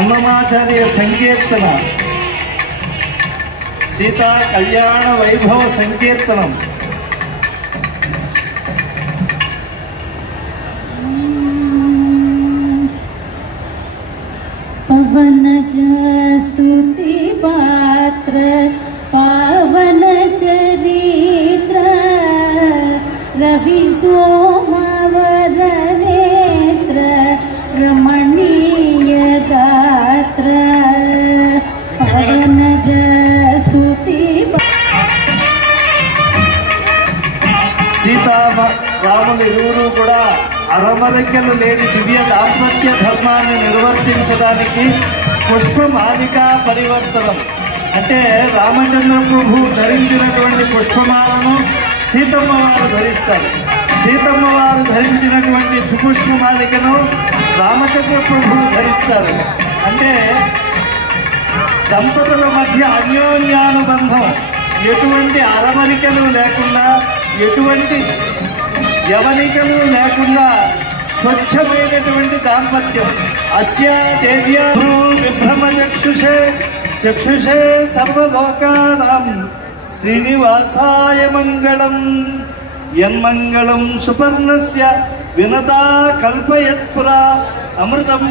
అన్నమాచార్య సంకీర్తన, సీతా కళ్యాణ వైభవ సంకీర్తనం. పవనజ స్తుతి పాత్ర పావన చరిత్ర రవి సోమవర నేత్ర రమణీయ గాత్ర పవనజ స్తుతి. సీతారాములు ఇరువురు కూడా అరమరికలు లేని దివ్య దాంపత్య ధర్మాన్ని నిర్వర్తించడానికి పుష్పమాలికా పరివర్తనం అంటే రామచంద్ర ప్రభు ధరించినటువంటి పుష్పమాలను సీతమ్మ వారు ధరిస్తారు. సీతమ్మ వారు ధరించినటువంటి సుపుష్పమాలికను రామచంద్ర ప్రభు ధరిస్తారు. అంటే దంపతుల మధ్య అన్యోన్యానుబంధం, ఎటువంటి అరమరికలు లేకుండా, ఎటువంటి యవనికలు లేకుండా స్వచ్ఛమైనటువంటి దాంపత్యం. అస్యా దేవ్యా విభ్రమ చక్షుషే చక్షుషే సర్వలోకానాం శ్రీనివాసాయ మంగళం. యన్మంగళం సుపర్ణస్య వినతా కల్పయత్పురా అమృతం.